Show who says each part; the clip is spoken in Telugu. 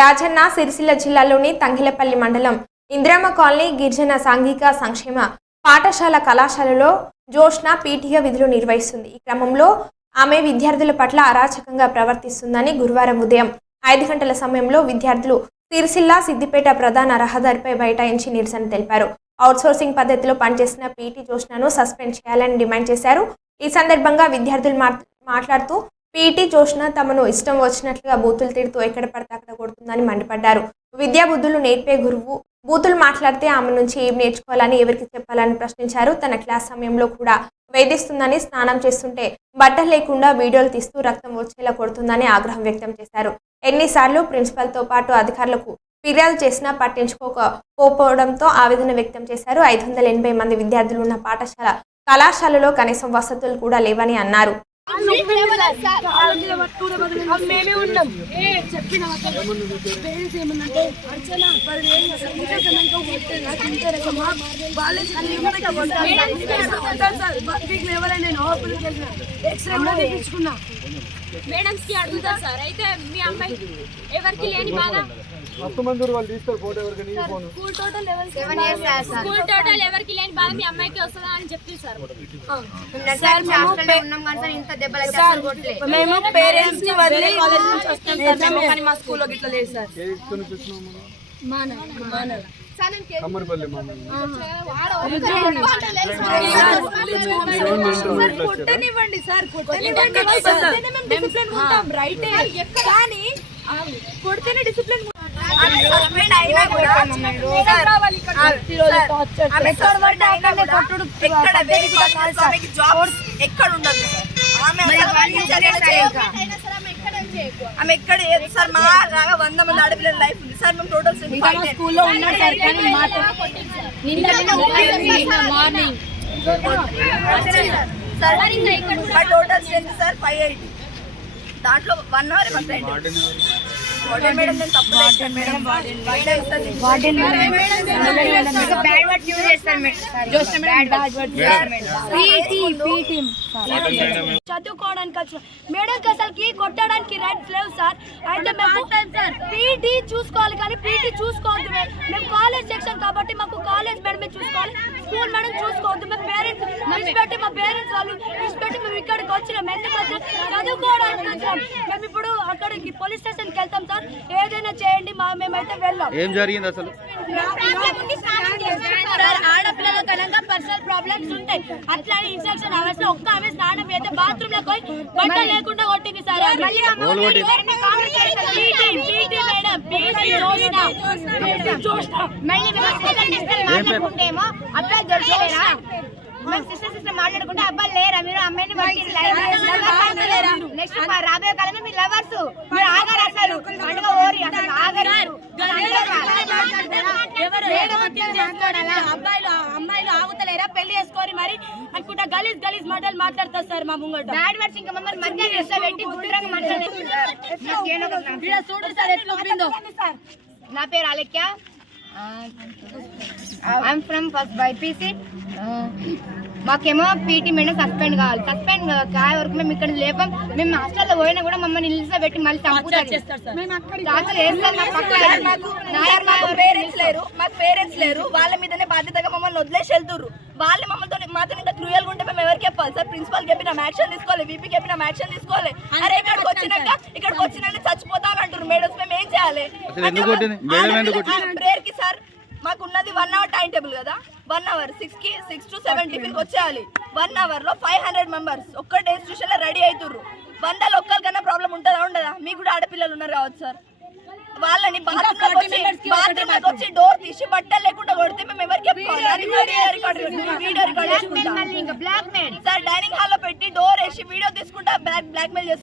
Speaker 1: రాజన్న సిరిసిల్ల జిల్లాలోని తంగిలపల్లి మండలం ఇందిరామ కాలనీ గిరిజన సాంఘిక సంక్షేమ పాఠశాల కళాశాలలో జోష్న పీటీగా విధులు నిర్వహిస్తుంది. ఈ క్రమంలో ఆమె విద్యార్థుల పట్ల అరాచకంగా ప్రవర్తిస్తుందని గురువారం ఉదయం ఐదు గంటల సమయంలో విద్యార్థులు సిరిసిల్ల సిద్దిపేట ప్రధాన రహదారిపై బైఠాయించి నిరసన తెలిపారు. అవుట్సోర్సింగ్ పద్ధతిలో పనిచేసిన పీటీ జోష్నను సస్పెండ్ చేయాలని డిమాండ్ చేశారు. ఈ సందర్భంగా విద్యార్థులు మాట్లాడుతూ పీటీ జోష్న తమను ఇష్టం వచ్చినట్లుగా బూతులు తిడుతూ ఎక్కడ పడితే అక్కడ కొడుతుందని మండిపడ్డారు. విద్యా బుద్ధులు నేర్పే గురువు బూతులు మాట్లాడితే ఆమె నుంచి ఏం నేర్చుకోవాలని ఎవరికి చెప్పాలని ప్రశ్నించారు. తన క్లాస్ సమయంలో కూడా వేధిస్తుందని స్నానం చేస్తుంటే బట్టలు లేకుండా వీడియోలు తీస్తూ రక్తం వచ్చేలా కొడుతుందని ఆగ్రహం వ్యక్తం చేశారు. ఎన్నిసార్లు ప్రిన్సిపల్తో పాటు అధికారులకు ఫిర్యాదు చేసినా పట్టించుకోకపోవడంతో ఆవేదన వ్యక్తం చేశారు. ఐదు వందల ఎనభై మంది విద్యార్థులు ఉన్న పాఠశాల కళాశాలలో కనీసం వసతులు కూడా లేవని అన్నారు.
Speaker 2: మేమే ఉన్నాం. చెప్పిన పేరెంట్స్ ఏమన్నంటే అర్చన కొట్టాలి సార్. వీక్ లెవెల్ నేను హాస్పిటల్కి వెళ్ళిన ఎక్స్రే కూడా తెప్పించుకున్నా.
Speaker 3: మేడమ్స్కి అడుగుతారు సార్. అయితే మీ అమ్మాయి ఎవరికి లేని బాధ?
Speaker 4: మస్తు మంది వాళ్ళు తీస్తారు ఫోటో ఎవరికైనా ఈ phone.
Speaker 3: School total school total ఎవరికి లేని బాధ మీ అమ్మాయికి వస్తుందా అని చెప్పి సార్
Speaker 2: మేము పేరెంట్స్ని వదిలి కాలేజ్ నుంచి వస్తాం సార్ మేము కానీ మా స్కూల్లో గిట్ల లేదు సార్
Speaker 4: ఏ ఇక్కడి నుంచి వచ్చినాము కమ్మరిపల్లి మనం
Speaker 2: కొట్టనివ్వండి సార్ కొట్టనివ్వండి డిసిప్లిన్
Speaker 5: ఎక్కడ. ఆమె సార్ మా లాగా వంద మంది ఆడపిల్లల లైఫ్ ఉంది. సార్ మేము టోటల్
Speaker 2: స్కూల్లో ఉన్నాడు సార్ కానీ మాట
Speaker 5: సార్ మా total strength sir five eighty దాంట్లో వన్ అవర్ వార్డెన్ మేడం నేను తప్పు లేదు మేడం వార్డెన్ ఇస్తుంది.
Speaker 2: చదువుకోవడానికి వచ్చిన మేడంకి అసలుకి కొట్టడానికి రైట్స్ లేవు సార్ అయితే మేము పీటీ చూసుకోవాలి కానీ పీటీ చూసుకోవద్దు మే- మేము కాలేజ్ సెక్షన్ కాబట్టి మాకు కాలేజ్ మేడమే చూసుకోవాలి స్కూల్ మేడం చూసుకోవద్దు మేము పేరెంట్స్ విడిచిపెట్టి మా పేరెంట్స్ వాళ్ళు విడిచిపెట్టి మేము ఇక్కడికి వచ్చినాం ఎందుకు వచ్చినాం చదువుకోవడానికి వచ్చినాం. మేము ఇప్పుడు అక్కడికి పోలీస్ స్టేషన్కి వెళ్తాం సార్. ఏదైనా చేయండి మా మేమైతే వెళ్ళాం.
Speaker 4: ఏం జరిగింది అసలు?
Speaker 2: ఆడపిల్లల కనుక పర్సనల్ ప్రాబ్లమ్స్ ఉంటాయి. అట్లా ఇన్స్ట్రక్షన్ అవర్స్ ఒక్క ఆమె స్నానం అయితే బాత్రూమ్లో పోయి బట్ట లేకుండా కొట్టింది సార్. మళ్ళీ
Speaker 6: అబ్బాయి దొరకలేరా మేము సిస్టర్ సిస్టర్ మాట్లాడుకుంటే అబ్బాయి లేరా మీరు అమ్మాయిని నెక్స్ట్ రాబోయే కాలంలో మీరు లవర్స్ మీరు ఆగారు అసలు పండుగ ఓరి అసలు ఆగరు?
Speaker 2: అబ్బాయిలు అమ్మాయిలు ఆగుతలేరా? పెళ్ళి చేసుకోరి మరి అనుకుంటా గలీజ్ గలీజ్ మాటలు మాట్లాడతారు సార్ మా ముంగట.
Speaker 6: బ్యాడ్ వర్డ్స్ ఇంకా మమ్మల్ని మధ్య పెట్టి గుడ్డురంగా మాట్లాడేది
Speaker 2: ఇక్కడ చూడు సార్ ఎట్లా
Speaker 6: నా పేరు Alekhya I'm from first BiPC మాకేమో పీటీ మేడం సస్పెండ్ కావాలి. సస్పెండ్ కాయ వరకు మేము ఇక్కడ లేపం. మేము హాస్టల్లో పోయినా కూడా మమ్మల్ని నిలిచోబెట్టి మళ్ళీ
Speaker 5: పేరెంట్స్ లేరు. మాకు పేరెంట్స్ లేరు. వాళ్ళ మీదనే బాధ్యతగా మమ్మల్ని వదిలేసి వెళ్తుర్రు. వాళ్ళు మమ్మల్ని మాతో ఇంత క్రూయల్ ఉంటే మేము ఎవరికి చెప్పాలి సార్? ప్రిన్సిపల్ చెప్పిన యాక్షన్ తీసుకోవాలి. వీపీ చెప్పిన యాక్షన్ తీసుకోవాలి. అరే ఇక్కడికి వచ్చినాక ఇక్కడికి వచ్చినాక చచ్చిపోతాను అంటారు మేడమ్స్. మేము ఏం చేయాలి?
Speaker 4: మేడం?
Speaker 5: ప్రేయర్కి సార్ మాకు ఉన్నది వన్ అవర్ టైం టేబుల్ కదా. వన్ అవర్ సిక్స్కి సిక్స్ టు సెవెన్ టిఫిన్ వచ్చేయాలి. వన్ అవర్లో ఫైవ్ హండ్రెడ్ మెంబర్స్ ఒక్క డే లో రెడీ అవుతుర్రు వందల ఒక్కరికన్నా ప్రాబ్లం ఉంటుందా ఉండదా? మీకు కూడా ఆడపిల్లలు ఉన్నారు కావచ్చు సార్ వాళ్ళని బాత్రూమ్ వచ్చి డోర్ తీసి బట్టలు లేకుండా కొడితే మేము ఎవరికి వీడియో రికార్డ్
Speaker 6: ఇంకా బ్లాక్ మెయిల్
Speaker 5: సార్ డైనింగ్ హాల్లో పెట్టి డోర్ వేసి వీడియో తీసుకుంటా. Black black mail